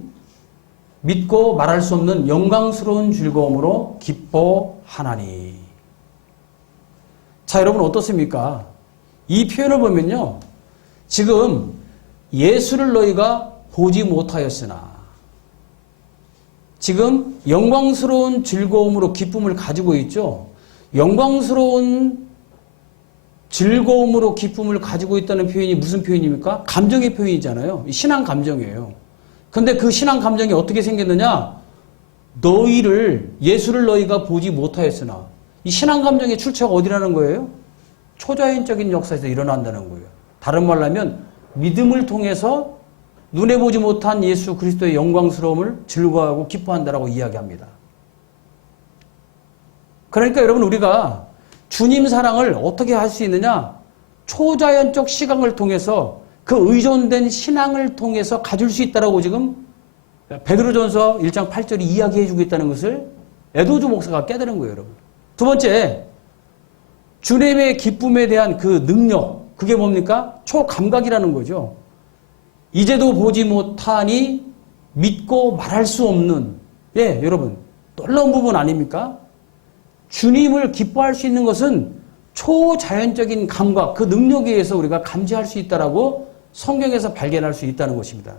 믿고 말할 수 없는 영광스러운 즐거움으로 기뻐하나니. 자, 여러분 어떻습니까? 이 표현을 보면요. 지금 예수를 너희가 보지 못하였으나 지금 영광스러운 즐거움으로 기쁨을 가지고 있죠. 영광스러운 즐거움으로 기쁨을 가지고 있다는 표현이 무슨 표현입니까? 감정의 표현이잖아요. 신앙 감정이에요. 근데 그 신앙 감정이 어떻게 생겼느냐? 예수를 너희가 보지 못하였으나 이 신앙 감정의 출처가 어디라는 거예요? 초자연적인 역사에서 일어난다는 거예요. 다른 말로 하면 믿음을 통해서 눈에 보지 못한 예수 그리스도의 영광스러움을 즐거워하고 기뻐한다라고 이야기합니다. 그러니까 여러분 우리가 주님 사랑을 어떻게 할 수 있느냐? 초자연적 시각을 통해서 그 의존된 신앙을 통해서 가질 수 있다라고 지금 베드로전서 1장 8절이 이야기해 주고 있다는 것을 에드워즈 목사가 깨달은 거예요, 여러분. 두 번째, 주님의 기쁨에 대한 그 능력, 그게 뭡니까? 초감각이라는 거죠. 이제도 보지 못하니 믿고 말할 수 없는, 예, 여러분, 놀라운 부분 아닙니까? 주님을 기뻐할 수 있는 것은 초자연적인 감각, 그 능력에 의해서 우리가 감지할 수 있다라고 성경에서 발견할 수 있다는 것입니다.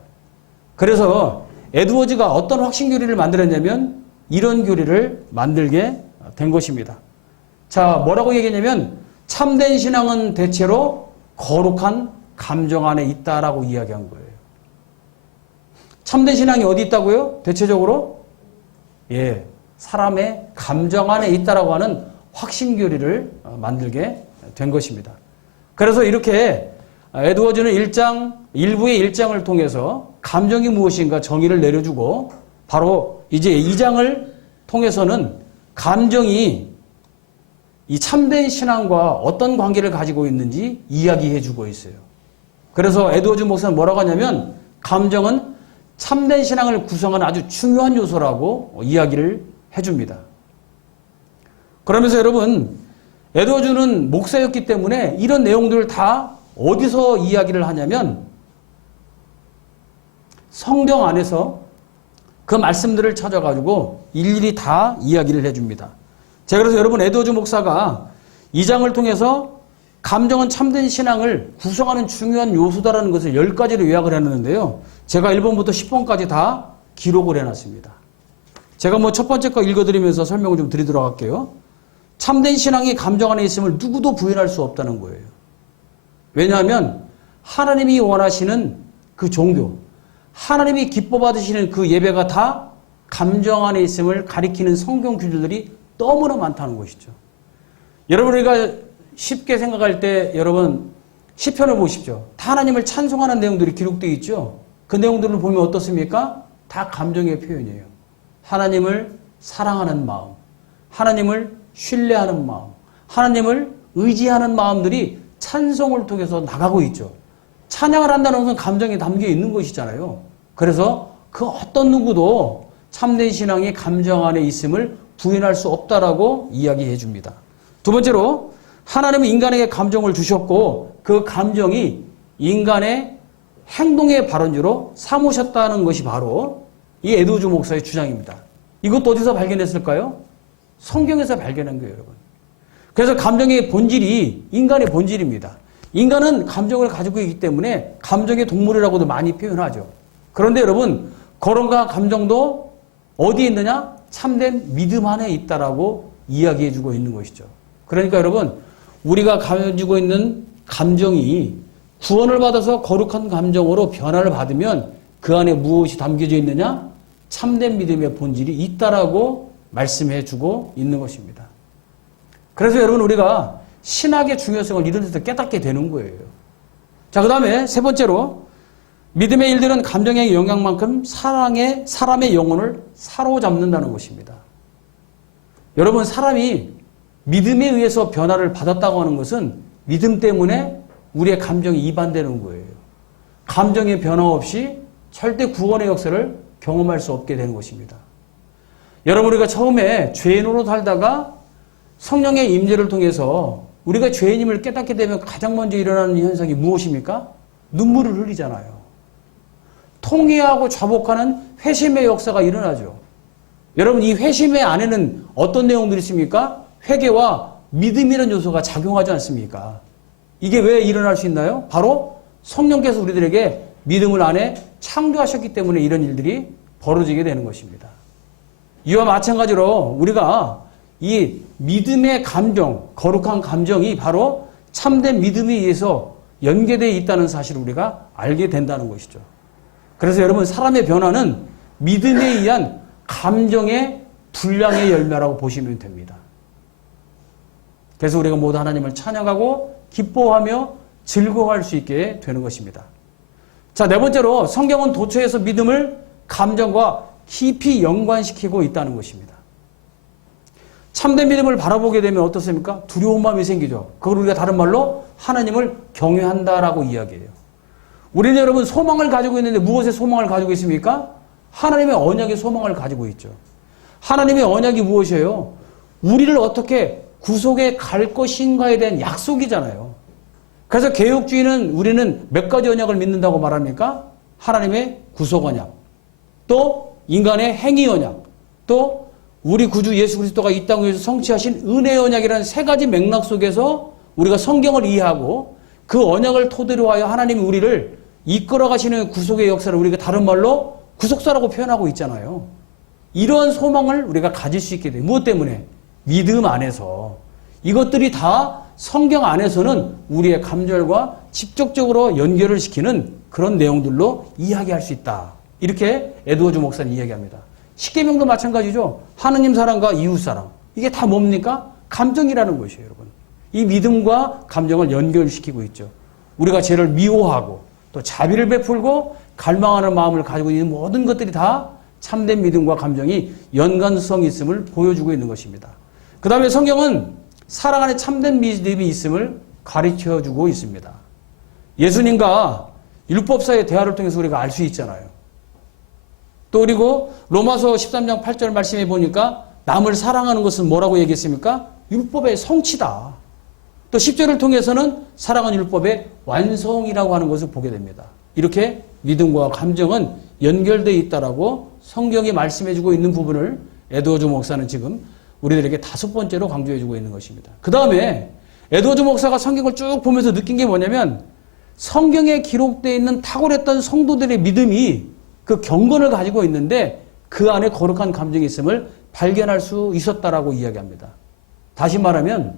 그래서 에드워즈가 어떤 확신 교리를 만들었냐면 이런 교리를 만들게 된 것입니다. 자, 뭐라고 얘기했냐면 참된 신앙은 대체로 거룩한 감정 안에 있다라고 이야기한 거예요. 참된 신앙이 어디 있다고요? 대체적으로? 예, 사람의 감정 안에 있다라고 하는 확신 교리를 만들게 된 것입니다. 그래서 이렇게 에드워즈는 1부의 1장을 통해서 감정이 무엇인가 정의를 내려주고 바로 이제 2장을 통해서는 감정이 이 참된 신앙과 어떤 관계를 가지고 있는지 이야기해 주고 있어요. 그래서 에드워즈 목사는 뭐라고 하냐면 감정은 참된 신앙을 구성하는 아주 중요한 요소라고 이야기를 해줍니다. 그러면서 여러분 에드워즈는 목사였기 때문에 이런 내용들을 다 어디서 이야기를 하냐면 성경 안에서 그 말씀들을 찾아가지고 일일이 다 이야기를 해줍니다. 자, 그래서 여러분 에드워즈 목사가 이 장을 통해서 감정은 참된 신앙을 구성하는 중요한 요소다라는 것을 10가지로 요약을 해놨는데요. 제가 1번부터 10번까지 다 기록을 해놨습니다. 제가 첫 번째 거 읽어드리면서 설명을 좀 드리도록 할게요. 참된 신앙이 감정 안에 있음을 누구도 부인할 수 없다는 거예요. 왜냐하면 하나님이 원하시는 그 종교, 하나님이 기뻐 받으시는 그 예배가 다 감정 안에 있음을 가리키는 성경 규율들이 너무나 많다는 것이죠. 여러분 우리가 쉽게 생각할 때 여러분 시편을 보십시오. 다 하나님을 찬송하는 내용들이 기록되어 있죠. 그 내용들을 보면 어떻습니까? 다 감정의 표현이에요. 하나님을 사랑하는 마음, 하나님을 신뢰하는 마음, 하나님을 의지하는 마음들이 찬송을 통해서 나가고 있죠. 찬양을 한다는 것은 감정이 담겨 있는 것이잖아요. 그래서 그 어떤 누구도 참된 신앙이 감정 안에 있음을 부인할 수 없다라고 이야기해 줍니다. 두 번째로 하나님은 인간에게 감정을 주셨고 그 감정이 인간의 행동의 발원지로 삼으셨다는 것이 바로 이 에드워즈 목사의 주장입니다. 이것도 어디서 발견했을까요? 성경에서 발견한 거예요, 여러분. 그래서 감정의 본질이 인간의 본질입니다. 인간은 감정을 가지고 있기 때문에 감정의 동물이라고도 많이 표현하죠. 그런데 여러분, 그런가 감정도 어디에 있느냐? 참된 믿음 안에 있다라고 이야기해주고 있는 것이죠. 그러니까 여러분, 우리가 가지고 있는 감정이 구원을 받아서 거룩한 감정으로 변화를 받으면 그 안에 무엇이 담겨져 있느냐? 참된 믿음의 본질이 있다라고 말씀해주고 있는 것입니다. 그래서 여러분 우리가 신학의 중요성을 이런 데서 깨닫게 되는 거예요. 자, 그 다음에 세 번째로 믿음의 일들은 감정의 영향만큼 사람의 영혼을 사로잡는다는 것입니다. 여러분 사람이 믿음에 의해서 변화를 받았다고 하는 것은 믿음 때문에 우리의 감정이 이반되는 거예요. 감정의 변화 없이 절대 구원의 역사를 경험할 수 없게 되는 것입니다. 여러분 우리가 처음에 죄인으로 살다가 성령의 임재를 통해서 우리가 죄인임을 깨닫게 되면 가장 먼저 일어나는 현상이 무엇입니까? 눈물을 흘리잖아요. 통회하고 자복하는 회심의 역사가 일어나죠. 여러분 이 회심의 안에는 어떤 내용들이 있습니까? 회개와 믿음이라는 요소가 작용하지 않습니까? 이게 왜 일어날 수 있나요? 바로 성령께서 우리들에게 믿음을 안에 창조하셨기 때문에 이런 일들이 벌어지게 되는 것입니다. 이와 마찬가지로 우리가 이 믿음의 감정, 거룩한 감정이 바로 참된 믿음에 의해서 연계되어 있다는 사실을 우리가 알게 된다는 것이죠. 그래서 여러분, 사람의 변화는 믿음에 의한 감정의 분량의 열매라고 보시면 됩니다. 그래서 우리가 모두 하나님을 찬양하고 기뻐하며 즐거워할 수 있게 되는 것입니다. 자, 네 번째로 성경은 도처에서 믿음을 감정과 깊이 연관시키고 있다는 것입니다. 참된 믿음을 바라보게 되면 어떻습니까? 두려운 마음이 생기죠. 그걸 우리가 다른 말로 하나님을 경외한다라고 이야기해요. 우리는 여러분 소망을 가지고 있는데 무엇에 소망을 가지고 있습니까? 하나님의 언약에 소망을 가지고 있죠. 하나님의 언약이 무엇이에요? 우리를 어떻게 구속에 갈 것인가에 대한 약속이잖아요. 그래서 개혁주의는 우리는 몇 가지 언약을 믿는다고 말합니까? 하나님의 구속 언약, 또 인간의 행위 언약, 또 우리 구주 예수 그리스도가 이 땅에서 성취하신 은혜의 언약이라는 세 가지 맥락 속에서 우리가 성경을 이해하고 그 언약을 토대로 하여 하나님이 우리를 이끌어 가시는 구속의 역사를 우리가 다른 말로 구속사라고 표현하고 있잖아요. 이러한 소망을 우리가 가질 수 있게 돼요. 무엇 때문에? 믿음 안에서. 이것들이 다 성경 안에서는 우리의 감절과 직접적으로 연결을 시키는 그런 내용들로 이야기할 수 있다. 이렇게 에드워즈 목사는 이야기합니다. 십계명도 마찬가지죠. 하느님 사랑과 이웃 사랑. 이게 다 뭡니까? 감정이라는 것이에요, 여러분. 이 믿음과 감정을 연결시키고 있죠. 우리가 죄를 미워하고 또 자비를 베풀고 갈망하는 마음을 가지고 있는 모든 것들이 다 참된 믿음과 감정이 연관성이 있음을 보여주고 있는 것입니다. 그 다음에 성경은 사랑 안에 참된 믿음이 있음을 가르쳐주고 있습니다. 예수님과 율법사의 대화를 통해서 우리가 알 수 있잖아요. 또 그리고 로마서 13장 8절 말씀해 보니까 남을 사랑하는 것은 뭐라고 얘기했습니까? 율법의 성취다. 또 10절을 통해서는 사랑은 율법의 완성이라고 하는 것을 보게 됩니다. 이렇게 믿음과 감정은 연결되어 있다라고 성경이 말씀해주고 있는 부분을 에드워즈 목사는 지금 우리들에게 5번째로 강조해주고 있는 것입니다. 그 다음에 에드워즈 목사가 성경을 쭉 보면서 느낀 게 뭐냐면 성경에 기록되어 있는 탁월했던 성도들의 믿음이 그 경건을 가지고 있는데 그 안에 거룩한 감정이 있음을 발견할 수 있었다라고 이야기합니다. 다시 말하면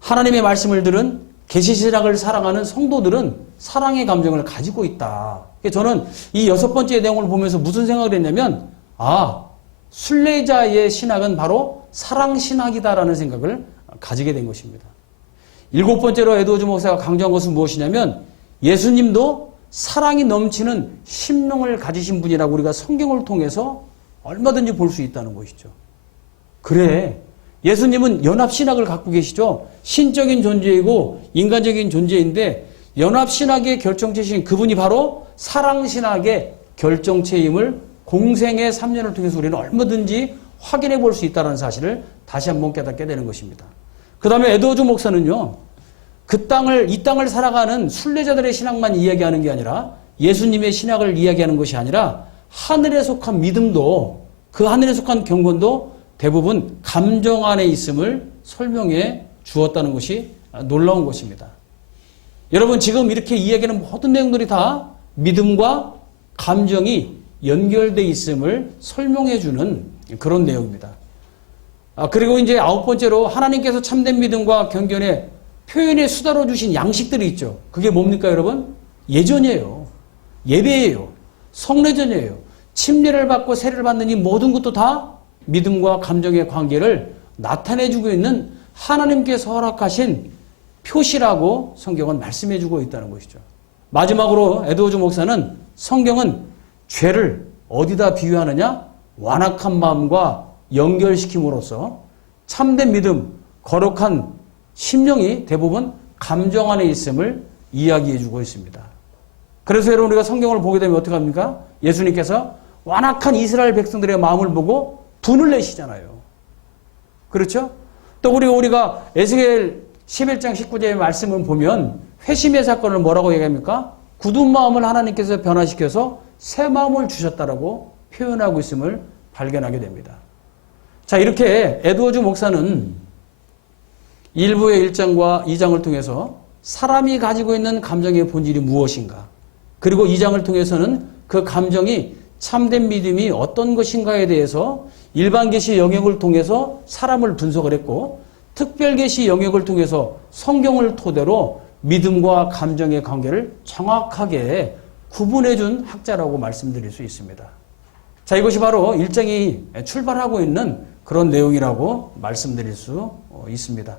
하나님의 말씀을 들은 계시신학을 사랑하는 성도들은 사랑의 감정을 가지고 있다. 저는 이 6번째 내용을 보면서 무슨 생각을 했냐면 순례자의 신학은 바로 사랑신학이다라는 생각을 가지게 된 것입니다. 7번째로 에드워즈 목사가 강조한 것은 무엇이냐면 예수님도 사랑이 넘치는 심령을 가지신 분이라고 우리가 성경을 통해서 얼마든지 볼 수 있다는 것이죠. 그래, 예수님은 연합신학을 갖고 계시죠. 신적인 존재이고 인간적인 존재인데 연합신학의 결정체신 그분이 바로 사랑신학의 결정체임을 공생의 3년을 통해서 우리는 얼마든지 확인해 볼 수 있다는 사실을 다시 한번 깨닫게 되는 것입니다. 그 다음에 에드워즈 목사는요, 이 땅을 살아가는 순례자들의 신학만 이야기하는 게 아니라 예수님의 신학을 이야기하는 것이 아니라 하늘에 속한 믿음도 그 하늘에 속한 경건도 대부분 감정 안에 있음을 설명해 주었다는 것이 놀라운 것입니다. 여러분 지금 이렇게 이야기하는 모든 내용들이 다 믿음과 감정이 연결되어 있음을 설명해 주는 그런 내용입니다. 그리고 이제 9번째로 하나님께서 참된 믿음과 경건의 표현의 수다로 주신 양식들이 있죠. 그게 뭡니까 여러분? 예전이에요. 예배예요. 성례전이에요. 침례를 받고 세례를 받는 이 모든 것도 다 믿음과 감정의 관계를 나타내주고 있는 하나님께서 허락하신 표시라고 성경은 말씀해주고 있다는 것이죠. 마지막으로 에드워즈 목사는 성경은 죄를 어디다 비유하느냐? 완악한 마음과 연결시킴으로써 참된 믿음, 거룩한 심령이 대부분 감정 안에 있음을 이야기해주고 있습니다. 그래서 여러분 우리가 성경을 보게 되면 어떻게 합니까? 예수님께서 완악한 이스라엘 백성들의 마음을 보고 분을 내시잖아요. 그렇죠? 또 우리가 에스겔 11장 19절의 말씀을 보면 회심의 사건을 뭐라고 얘기합니까? 굳은 마음을 하나님께서 변화시켜서 새 마음을 주셨다라고 표현하고 있음을 발견하게 됩니다. 자, 이렇게 에드워즈 목사는 1부의 1장과 2장을 통해서 사람이 가지고 있는 감정의 본질이 무엇인가, 그리고 2장을 통해서는 그 감정이 참된 믿음이 어떤 것인가에 대해서 일반 계시 영역을 통해서 사람을 분석을 했고, 특별 계시 영역을 통해서 성경을 토대로 믿음과 감정의 관계를 정확하게 구분해 준 학자라고 말씀드릴 수 있습니다. 자, 이것이 바로 1장이 출발하고 있는 그런 내용이라고 말씀드릴 수 있습니다.